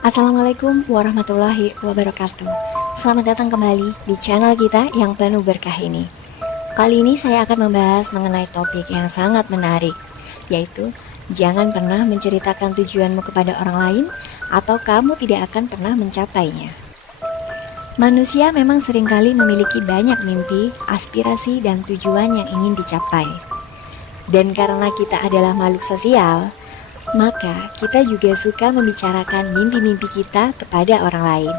Assalamualaikum warahmatullahi wabarakatuh. Selamat datang kembali di channel kita yang penuh berkah ini. Kali ini saya akan membahas mengenai topik yang sangat menarik, yaitu jangan pernah menceritakan tujuanmu kepada orang lain atau kamu tidak akan pernah mencapainya. Manusia memang seringkali memiliki banyak mimpi, aspirasi, dan tujuan yang ingin dicapai. Dan karena kita adalah makhluk sosial, maka kita juga suka membicarakan mimpi-mimpi kita kepada orang lain.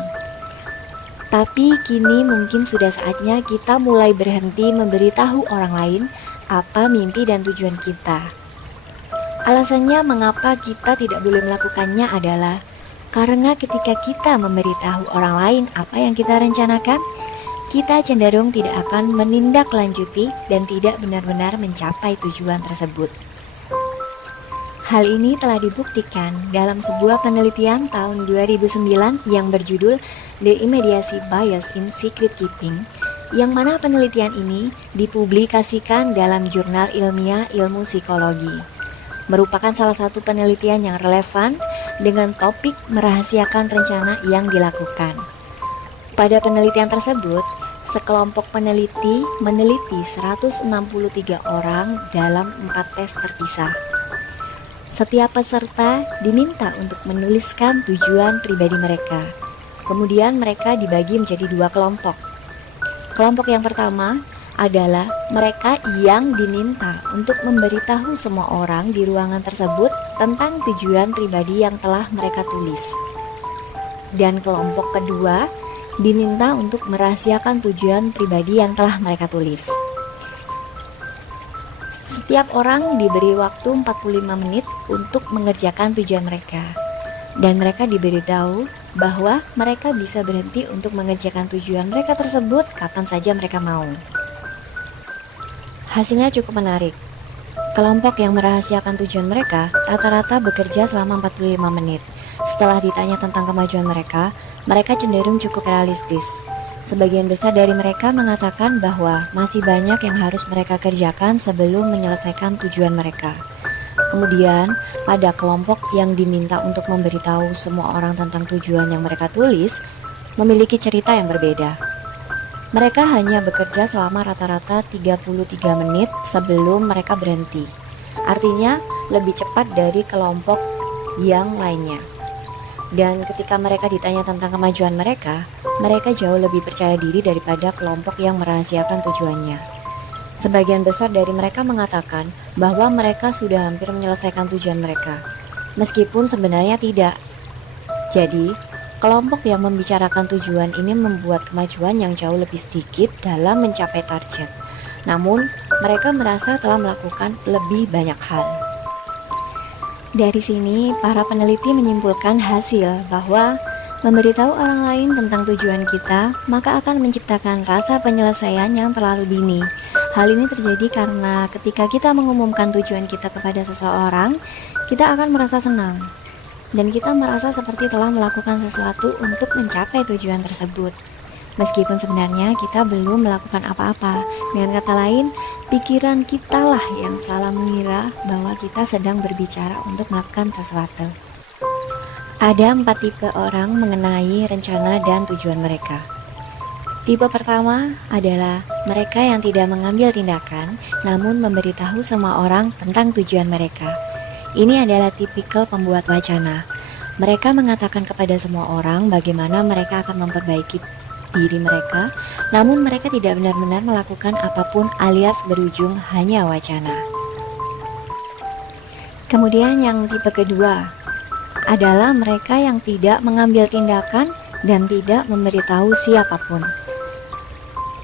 Tapi kini mungkin sudah saatnya kita mulai berhenti memberitahu orang lain apa mimpi dan tujuan kita. Alasannya mengapa kita tidak boleh melakukannya adalah karena ketika kita memberitahu orang lain apa yang kita rencanakan, kita cenderung tidak akan menindaklanjuti dan tidak benar-benar mencapai tujuan tersebut. Hal ini telah dibuktikan dalam sebuah penelitian tahun 2009 yang berjudul The Immediacy Bias in Secret Keeping, yang mana penelitian ini dipublikasikan dalam jurnal ilmiah ilmu psikologi. Merupakan salah satu penelitian yang relevan dengan topik merahasiakan rencana yang dilakukan. Pada penelitian tersebut, sekelompok peneliti meneliti 163 orang dalam 4 tes terpisah. Setiap peserta diminta untuk menuliskan tujuan pribadi mereka. Kemudian mereka dibagi menjadi 2 kelompok. Kelompok yang pertama adalah mereka yang diminta untuk memberitahu semua orang di ruangan tersebut tentang tujuan pribadi yang telah mereka tulis. Dan kelompok kedua diminta untuk merahasiakan tujuan pribadi yang telah mereka tulis. Setiap orang diberi waktu 45 menit untuk mengerjakan tujuan mereka. Dan mereka diberitahu bahwa mereka bisa berhenti untuk mengerjakan tujuan mereka tersebut kapan saja mereka mau. Hasilnya cukup menarik. Kelompok yang merahasiakan tujuan mereka rata-rata bekerja selama 45 menit. Setelah ditanya tentang kemajuan mereka, mereka cenderung cukup realistis. Sebagian besar dari mereka mengatakan bahwa masih banyak yang harus mereka kerjakan sebelum menyelesaikan tujuan mereka. Kemudian, pada kelompok yang diminta untuk memberitahu semua orang tentang tujuan yang mereka tulis, memiliki cerita yang berbeda. Mereka hanya bekerja selama rata-rata 33 menit sebelum mereka berhenti. Artinya, lebih cepat dari kelompok yang lainnya. Dan ketika mereka ditanya tentang kemajuan mereka jauh lebih percaya diri daripada kelompok yang merahasiakan tujuannya. Sebagian besar dari mereka mengatakan bahwa mereka sudah hampir menyelesaikan tujuan mereka, meskipun sebenarnya tidak. Jadi, kelompok yang membicarakan tujuan ini membuat kemajuan yang jauh lebih sedikit dalam mencapai target. Namun, mereka merasa telah melakukan lebih banyak hal. Dari sini, para peneliti menyimpulkan hasil bahwa memberitahu orang lain tentang tujuan kita, maka akan menciptakan rasa penyelesaian yang terlalu dini. Hal ini terjadi karena ketika kita mengumumkan tujuan kita kepada seseorang, kita akan merasa senang. Dan kita merasa seperti telah melakukan sesuatu untuk mencapai tujuan tersebut. Meskipun sebenarnya kita belum melakukan apa-apa. Dengan kata lain, pikiran kita lah yang salah mengira bahwa kita sedang berbicara untuk melakukan sesuatu. Ada 4 tipe orang mengenai rencana dan tujuan mereka. Tipe pertama adalah mereka yang tidak mengambil tindakan, namun memberitahu semua orang tentang tujuan mereka. Ini adalah tipikal pembuat wacana. Mereka mengatakan kepada semua orang bagaimana mereka akan memperbaiki diri mereka, namun mereka tidak benar-benar melakukan apapun alias berujung hanya wacana. Kemudian yang tipe kedua adalah mereka yang tidak mengambil tindakan dan tidak memberitahu siapapun.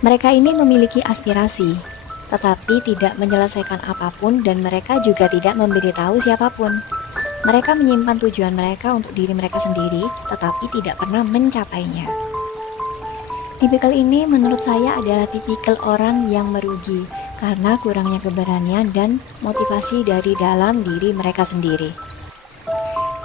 Mereka ini memiliki aspirasi, tetapi tidak menyelesaikan apapun dan mereka juga tidak memberitahu siapapun. Mereka menyimpan tujuan mereka untuk diri mereka sendiri, tetapi tidak pernah mencapainya. Tipikal ini menurut saya adalah tipikal orang yang merugi karena kurangnya keberanian dan motivasi dari dalam diri mereka sendiri.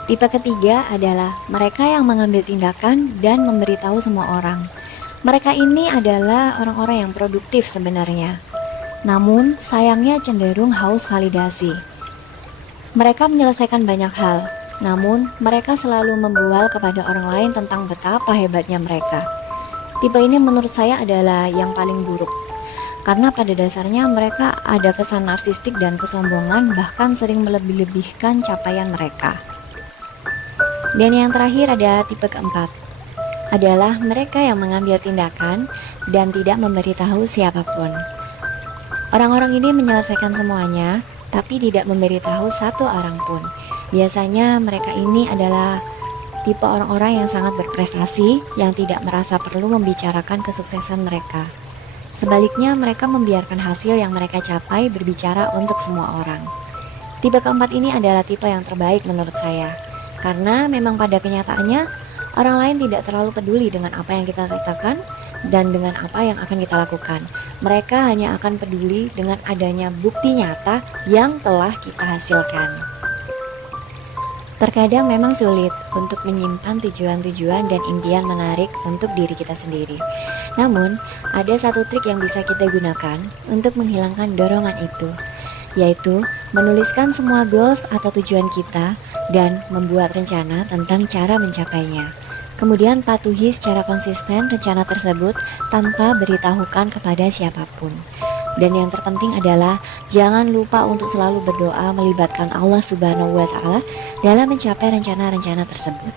Tipe ketiga adalah mereka yang mengambil tindakan dan memberitahu semua orang. Mereka ini adalah orang-orang yang produktif sebenarnya. Namun sayangnya cenderung haus validasi. Mereka menyelesaikan banyak hal, Namun, mereka selalu membual kepada orang lain tentang betapa hebatnya mereka. Tipe ini menurut saya adalah yang paling buruk, karena pada dasarnya mereka ada kesan narsistik dan kesombongan, bahkan sering melebih-lebihkan capaian mereka. Dan yang terakhir ada tipe keempat, adalah mereka yang mengambil tindakan dan tidak memberitahu siapapun. Orang-orang ini menyelesaikan semuanya, tapi tidak memberitahu satu orang pun. Biasanya mereka ini adalah tipe orang-orang yang sangat berprestasi, yang tidak merasa perlu membicarakan kesuksesan mereka. Sebaliknya, mereka membiarkan hasil yang mereka capai berbicara untuk semua orang. Tipe keempat ini adalah tipe yang terbaik menurut saya, karena memang pada kenyataannya, orang lain tidak terlalu peduli dengan apa yang kita katakan dan dengan apa yang akan kita lakukan. Mereka hanya akan peduli dengan adanya bukti nyata yang telah kita hasilkan. Terkadang memang sulit untuk menyimpan tujuan-tujuan dan impian menarik untuk diri kita sendiri. Namun, ada satu trik yang bisa kita gunakan untuk menghilangkan dorongan itu, yaitu menuliskan semua goals atau tujuan kita dan membuat rencana tentang cara mencapainya. Kemudian patuhi secara konsisten rencana tersebut tanpa beritahukan kepada siapapun. Dan yang terpenting adalah jangan lupa untuk selalu berdoa melibatkan Allah Subhanahu wa Ta'ala dalam mencapai rencana-rencana tersebut.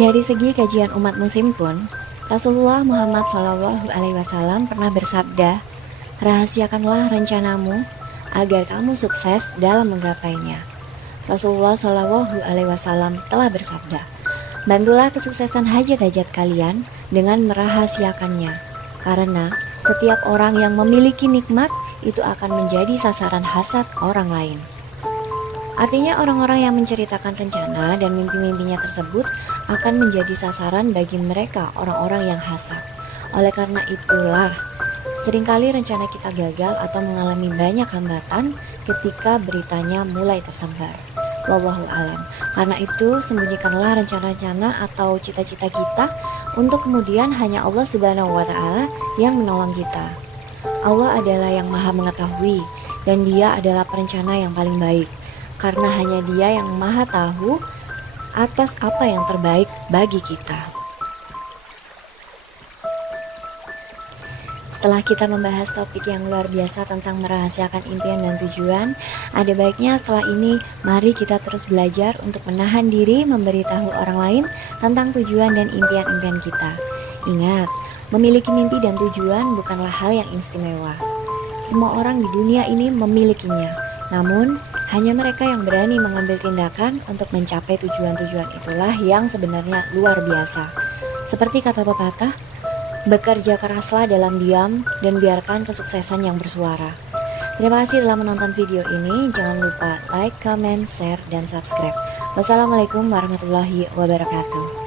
Dari segi kajian umat muslim pun, Rasulullah Muhammad SAW pernah bersabda, "Rahasiakanlah rencanamu agar kamu sukses dalam menggapainya." Rasulullah SAW telah bersabda, "Bantulah kesuksesan hajat-hajat kalian dengan merahasiakannya, karena setiap orang yang memiliki nikmat itu akan menjadi sasaran hasad orang lain." Artinya orang-orang yang menceritakan rencana dan mimpi-mimpinya tersebut akan menjadi sasaran bagi mereka orang-orang yang hasad. Oleh karena itulah, seringkali rencana kita gagal atau mengalami banyak hambatan ketika beritanya mulai tersebar. Wallahu alam. Karena itu, sembunyikanlah rencana-rencana atau cita-cita kita untuk kemudian hanya Allah Subhanahu wa Ta'ala yang menolong kita. Allah adalah yang Maha Mengetahui dan Dia adalah perencana yang paling baik, karena hanya Dia yang Maha Tahu atas apa yang terbaik bagi kita. Setelah kita membahas topik yang luar biasa tentang merahasiakan impian dan tujuan, ada baiknya setelah ini mari kita terus belajar untuk menahan diri memberitahu orang lain tentang tujuan dan impian-impian kita. Ingat, memiliki mimpi dan tujuan bukanlah hal yang istimewa. Semua orang di dunia ini memilikinya, namun hanya mereka yang berani mengambil tindakan untuk mencapai tujuan-tujuan itulah yang sebenarnya luar biasa. Seperti kata pepatah, bekerja keraslah dalam diam dan biarkan kesuksesan yang bersuara. Terima kasih telah menonton video ini. Jangan lupa like, comment, share, dan subscribe. Wassalamualaikum warahmatullahi wabarakatuh.